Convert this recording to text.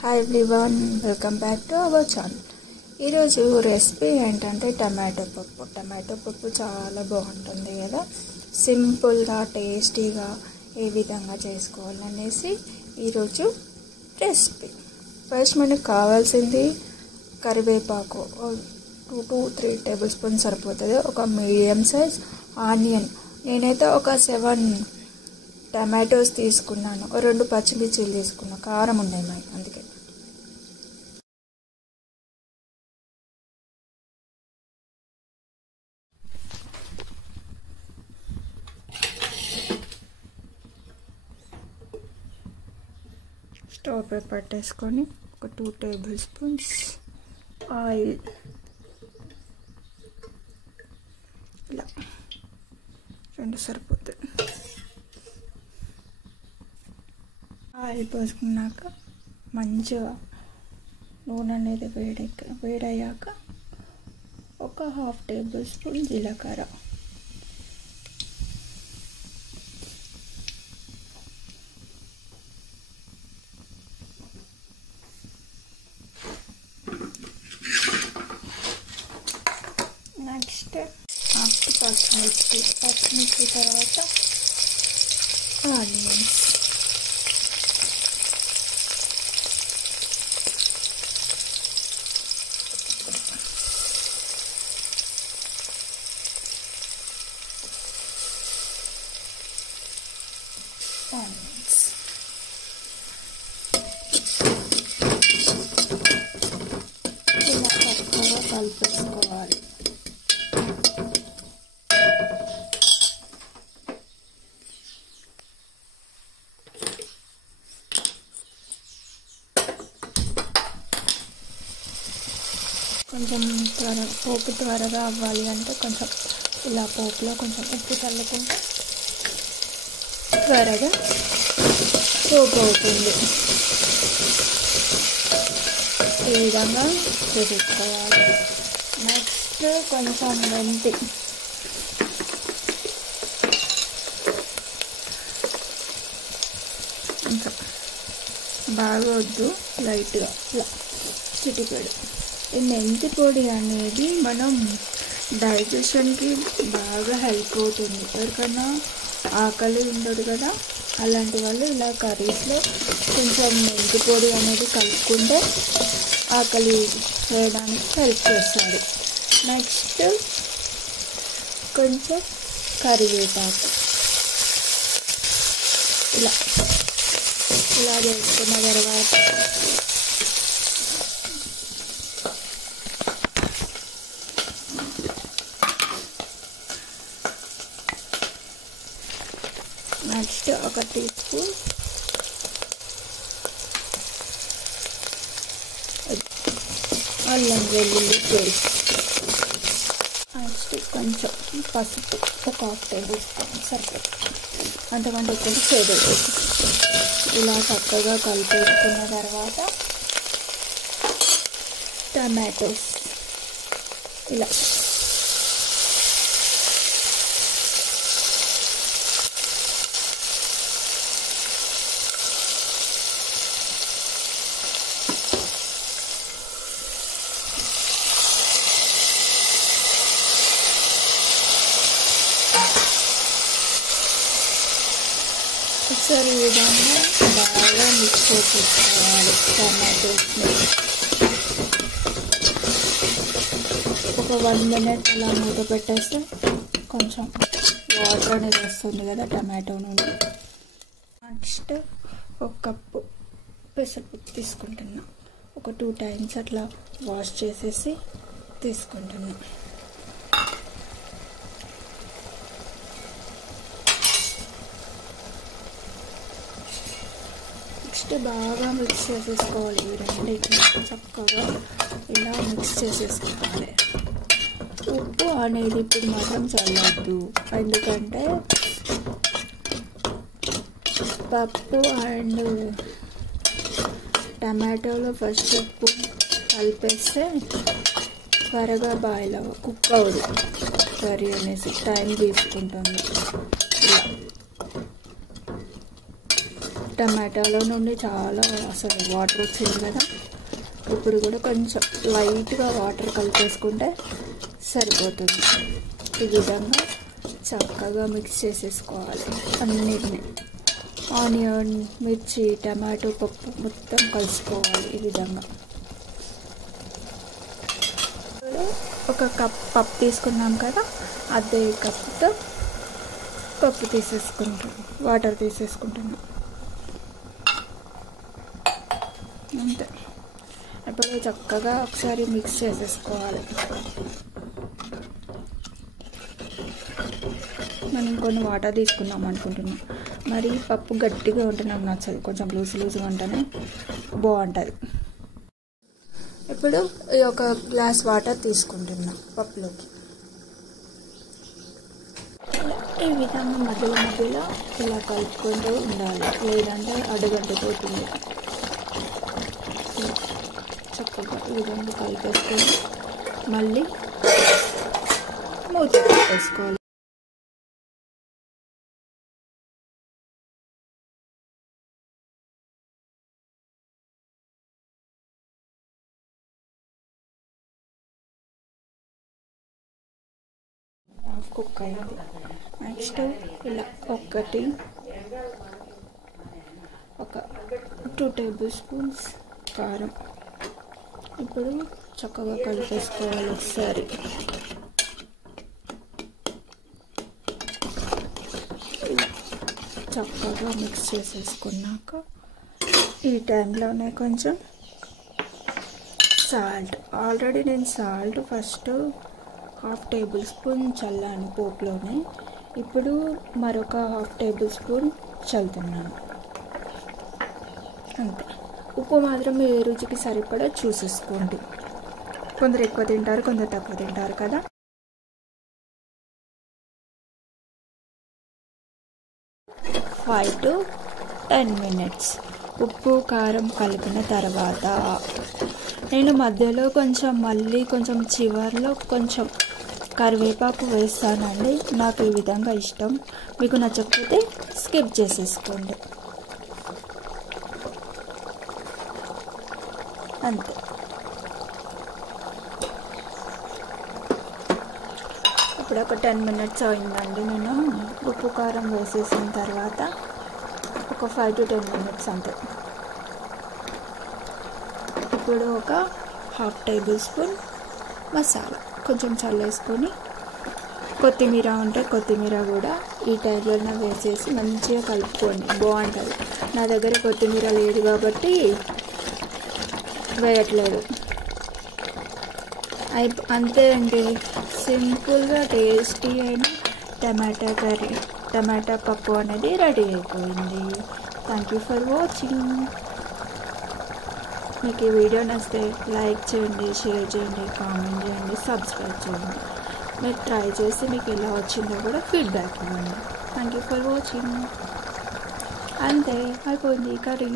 Hi everyone, welcome back to our channel. ఈరోజు recipe ఏంటంటే tomato పప్పు చాలా బాగుంటుంది కదా. సింపుల్గా టేస్టీగా ఏ విధంగా చేసుకోవాలనేసి ఈరోజు రెసిపీ. ఫస్ట్ మనకు కావాల్సింది కరివేపాకు 2 to 3 టేబుల్ స్పూన్స్ సరిపోతుంది. ఒక మీడియం సైజ్ ఆనియన్, నేనైతే ఒక 7 టమాటోస్ తీసుకున్నాను. 2 పచ్చిమిర్చీలు తీసుకున్నాను, కారం ఉన్నాయి మాకు అందుకే. స్టవ్ పై పట్టేసుకొని ఒక 2 టేబుల్ స్పూన్స్ ఆయిల్, ఇలా 2 సరిపోతుంది. ఆయిల్ పోసుకున్నాక మంచిగా నూనె అనేది వేడయ్యాక ఒక 1/2 టేబుల్ స్పూన్ జీలకర్ర, నెక్స్ట్ పచ్చిమిర్చి తర్వాత ఆనియన్స్, ఇలా చక్కగా కలిపేసుకోవాలి. కొంచెం పోపు త్వరగా అవ్వాలి అంటే కొంచెం ఇలా పోపులో కొంచెం ఉప్పు చల్లుకుంటే త్వరగా పోపు అవుతుంది. ఈ విధంగా చేసుకోవాలి. నెక్స్ట్ కొంచెం మెంతి, ఇంకా బాగా వద్దు, లైట్గా ఇలా చిటికెడు. ఈ మెంతి పొడి అనేది మనం డైజెషన్కి బాగా హెల్ప్ అవుతుంది. ఎవరికైనా ఆకలి ఉండదు కదా, అలాంటి వాళ్ళు ఇలా కర్రీస్లో కొంచెం మెంతి పొడి అనేది కలుపుకుంటే ఆకలి చేయడానికి హెల్ప్ చేస్తుంది. నెక్స్ట్ కొంచెం కరివేపాకు, ఇలా చేసుకున్న తర్వాత నెక్స్ట్ ఒక టీ స్పూన్ అల్లం వెల్లుల్లి పేస్ట్, నెక్స్ట్ కొంచెం పసుపు ఒక 1/2 టేబుల్ స్పూన్ సరిపోతుంది, అంతకంటే ఎక్కువ చేయలేదు. ఇలా చక్కగా కలిపేసుకున్న తర్వాత టమాటోస్ ఇలా ఒకసారి ఈ విధంగా బాగా మిక్స్ చేసుకోవాలి. టమాటోస్ని ఒక 1 minute అలా మూత పెట్టేస్తే కొంచెం వాటర్ అనేది వస్తుంది కదా టమాటో నుండి. నెక్స్ట్ 1 కప్పు పెసరపప్పు తీసుకుంటున్నా. ఒక 2 times అట్లా వాష్ చేసేసి తీసుకుంటున్నా. నెక్స్ట్ బాగా మిక్స్ చేసేసుకోవాలి. ఈ రెండింటిని చక్కగా ఇలా మిక్స్ చేసేసుకోవాలి. ఉప్పు అనేది ఇప్పుడు మాత్రం చల్లవద్దు, ఎందుకంటే పప్పు అండ్ టమాటోలో ఫస్ట్ ఉప్పు కలిపేస్తే త్వరగా కుక్ అవ్వదు కర్రీ అనేసి, టైం తీసుకుంటుంది. టమాటాలో నుండి చాలా అసలు వాటర్ వచ్చింది కదా, ఇప్పుడు కూడా కొంచెం లైట్గా వాటర్ కలిపేసుకుంటే సరిపోతుంది. ఈ విధంగా చక్కగా మిక్స్ చేసేసుకోవాలి అన్నిటిని. ఆనియన్, మిర్చి, టమాటో, పప్పు మొత్తం కలుసుకోవాలి ఈ విధంగా. ఒక కప్ పప్పు తీసుకున్నాం కదా, అదే కప్పుతో పప్పు వాటర్ తీసేసుకుంటున్నాం అంతే. ఇప్పుడు చక్కగా ఒకసారి మిక్స్ చేసేసుకోవాలి. మనం కొన్ని వాటర్ తీసుకున్నాం అనుకుంటున్నాం, మరి పప్పు గట్టిగా ఉంటే నాకు నచ్చదు, కొంచెం లూజ్గా ఉంటేనే బాగుంటుంది. ఇప్పుడు ఒక గ్లాస్ వాటర్ తీసుకుంటున్నాం పప్పులోకి. ఈ విధంగా మధ్యలో ఇలా కలుపుకుంటూ ఉండాలి, లేదంటే అడుగంటిపోతుంది. చక్కగా ఈ విధంగా కలిపేసుకొని మళ్ళీ మూత పెట్టేసుకోవాలి. కుక్ అయింది. నెక్స్ట్ ఇలా ఒక 2 టేబుల్ స్పూన్స్ కారం ఇప్పుడు చక్కగా కలిపేసుకోవాలి ఒకసారి. ఇలా చక్కగా మిక్స్ చేసేసుకున్నాక ఈ టైంలోనే కొంచెం సాల్ట్, ఆల్రెడీ నేను సాల్ట్ ఫస్ట్ 1/2 టేబుల్ స్పూన్ చల్లాను పోపులోనే, ఇప్పుడు మరొక 1/2 టేబుల్ స్పూన్ చల్లుతున్నాను అంతే. ఉప్పు మాత్రం మీ రుచికి సరిపడా చూసేసుకోండి, కొందరు ఎక్కువ తింటారు, కొందరు తక్కువ తింటారు కదా. ఫైవ్ to 10 minutes ఉప్పు కారం కలిపిన తర్వాత నేను మధ్యలో మళ్ళీ కొంచెం చివర్లో కొంచెం కరివేపాకు వేస్తానండి. నాకు ఈ విధంగా ఇష్టం, మీకు నచ్చకపోతే స్కిప్ చేసేసుకోండి అంతే. ఇప్పుడు ఒక 10 minutes అయిందండి. నేను ఉప్పు కారం వేసేసిన తర్వాత ఒక 5 to 10 minutes అంతే. ఇప్పుడు ఒక 1/2 టేబుల్ స్పూన్ మసాలా కొంచెం చల్లేసుకొని, కొత్తిమీర ఉంటే కొత్తిమీర కూడా ఈ టైంలోనే వేసేసి మంచిగా కలుపుకోండి, బాగుంటుంది. నా దగ్గర కొత్తిమీర లేదు కాబట్టి వేయట్లేదు. అంతే అండి, సింపుల్గా టేస్టీ అయిన టమాటా పప్పు అనేది రెడీ అయిపోయింది. Thank you for watching. మీకు ఈ వీడియో నచ్చితే లైక్ చేయండి, షేర్ చేయండి, కామెంట్ చేయండి, సబ్స్క్రైబ్ చేయండి. మీరు ట్రై చేసి మీకు ఎలా వచ్చిందో కూడా ఫీడ్బ్యాక్ ఇవ్వండి. Thank you for watching. అంతే అయిపోయింది కర్రీ.